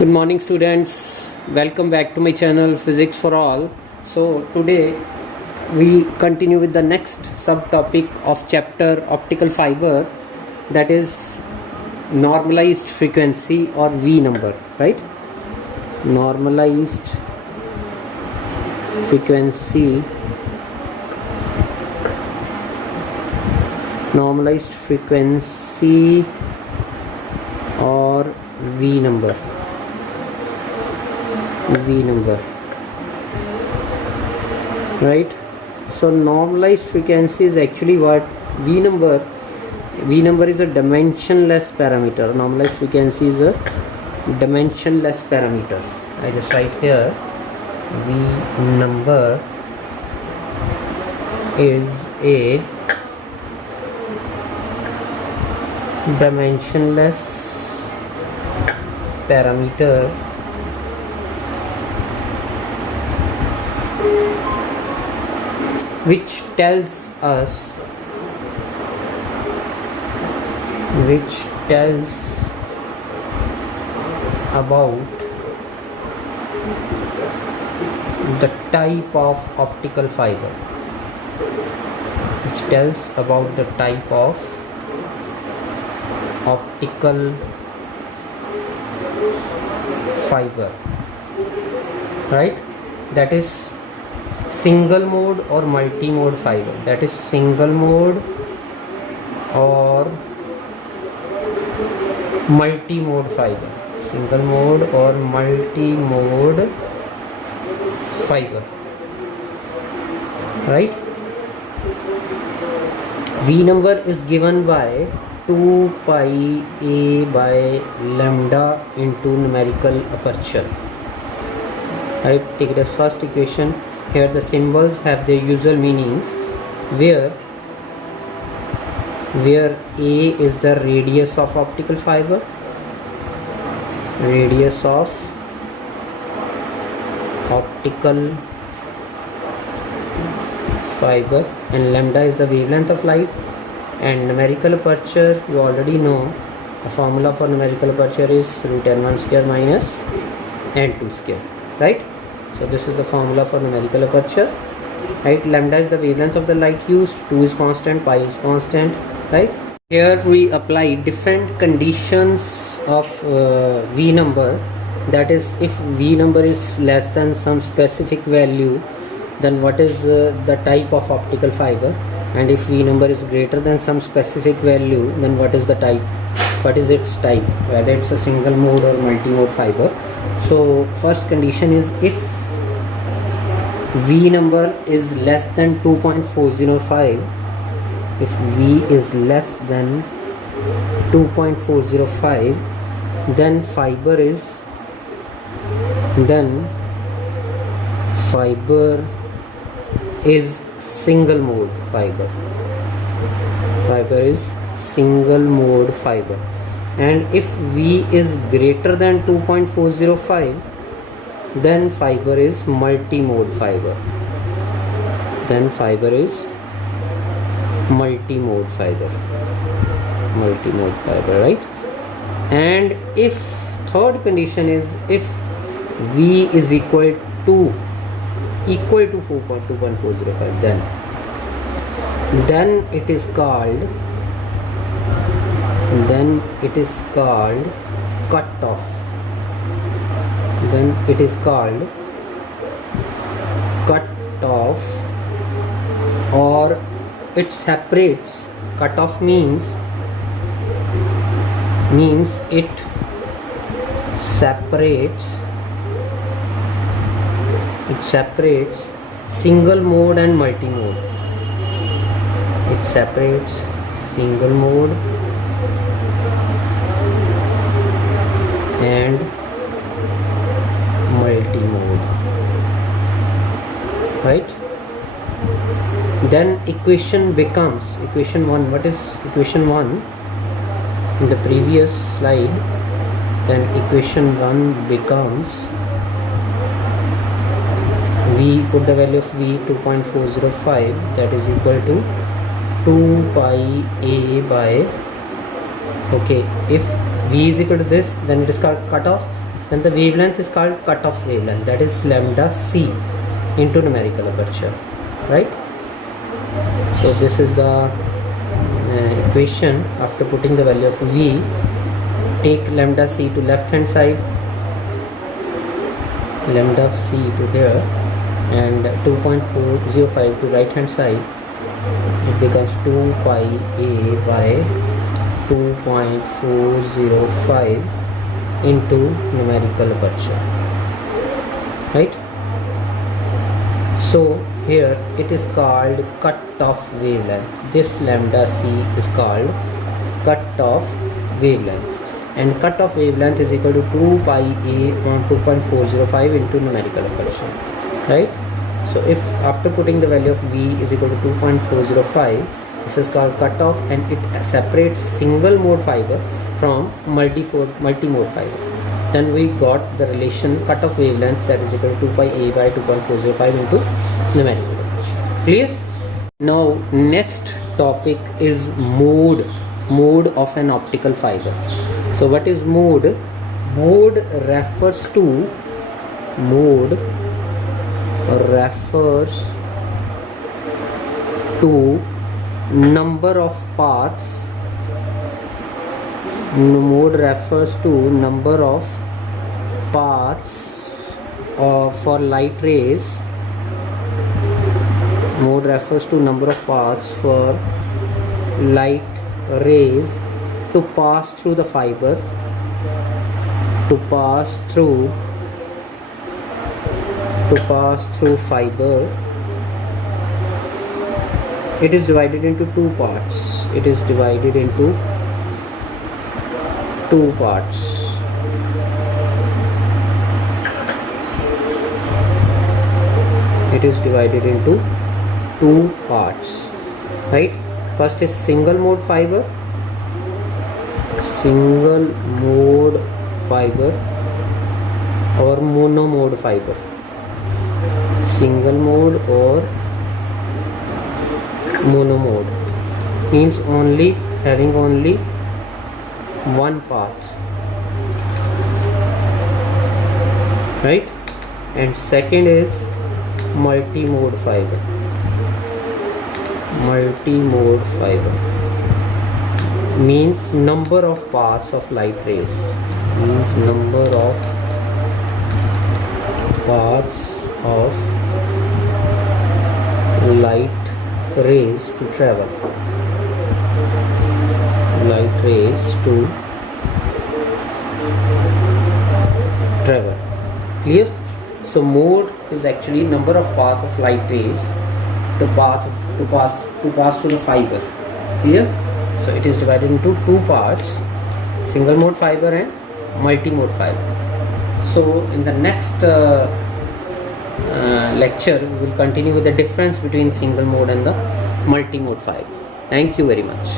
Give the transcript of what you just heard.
Good morning, students. Welcome back to my channel Physics for All. So today we continue with the next subtopic of chapter optical fiber, that is normalized frequency or V number, right? Normalized frequency, or V number, right? So normalized frequency is actually what V number is a dimensionless parameter. Normalized frequency is a dimensionless parameter. I just write here V number is a dimensionless parameter which tells about the type of optical fiber, right? That is single mode or multi-mode fiber. Right? V number is given by 2 pi a by lambda into numerical aperture. Right? Take it as first equation. Here the symbols have their usual meanings, where a is the radius of optical fiber, and lambda is the wavelength of light. And numerical aperture, you already know the formula for numerical aperture is root n1 square minus n2 square, right? So this is the formula for numerical aperture, right? Lambda is the wavelength of the light used, 2 is constant, pi is constant, right? Here we apply different conditions of V number. That is, if V number is less than some specific value, then what is the type of optical fiber? And if V number is greater than some specific value, then what is its type, whether it's a single mode or multi-mode fiber. So first condition is, if V number is less than 2.405, if V is less than 2.405, then fiber is single mode fiber. And if V is greater than 2.405, then fiber is multi-mode fiber. Right? And if third condition is, if V is equal to 2.405, then it is called cutoff. Or it separates. Cutoff means it separates single mode and multi-mode. Right? Then equation 1. What is equation 1? In the previous slide, then equation 1 becomes, we put the value of V 2.405, that is equal to 2 pi a by, okay, if V is equal to this, then it is called cutoff. then the wavelength is called cutoff wavelength, that is lambda c into numerical aperture, right? So this is the equation. After putting the value of v, take lambda c to left hand side, lambda c to here, and 2.405 to right hand side. It becomes 2 pi a by 2.405 into numerical aperture, right? So here it is called cut-off wavelength. This lambda c is called cut-off wavelength, and cut-off wavelength is equal to 2 pi a on 2.405 into numerical aperture, right? So if after putting the value of v is equal to 2.405, this is called cutoff, and it separates single mode fiber from multi-mode fiber. Then we got the relation cutoff wavelength, that is equal to 2 pi a by 2.405 into numerical aperture. Clear? Now next topic is mode of an optical fiber. So what is mode? Mode refers to number of paths. Mode refers to number of paths for light rays. Mode refers to number of paths for light rays to pass through the fiber, fiber. It is divided into two parts. It is divided into two parts. Right? First is single mode fiber or monomode fiber. Single mode or monomode means having only one path, right? And second is multi-mode fiber. Means number of paths of light rays. Light rays to travel. Clear? So mode is actually number of path of light rays to pass through the fiber. Clear? So it is divided into two parts: single mode fiber and multi-mode fiber. So in the next lecture we will continue with the difference between single mode and the multi-mode fiber. Thank you very much.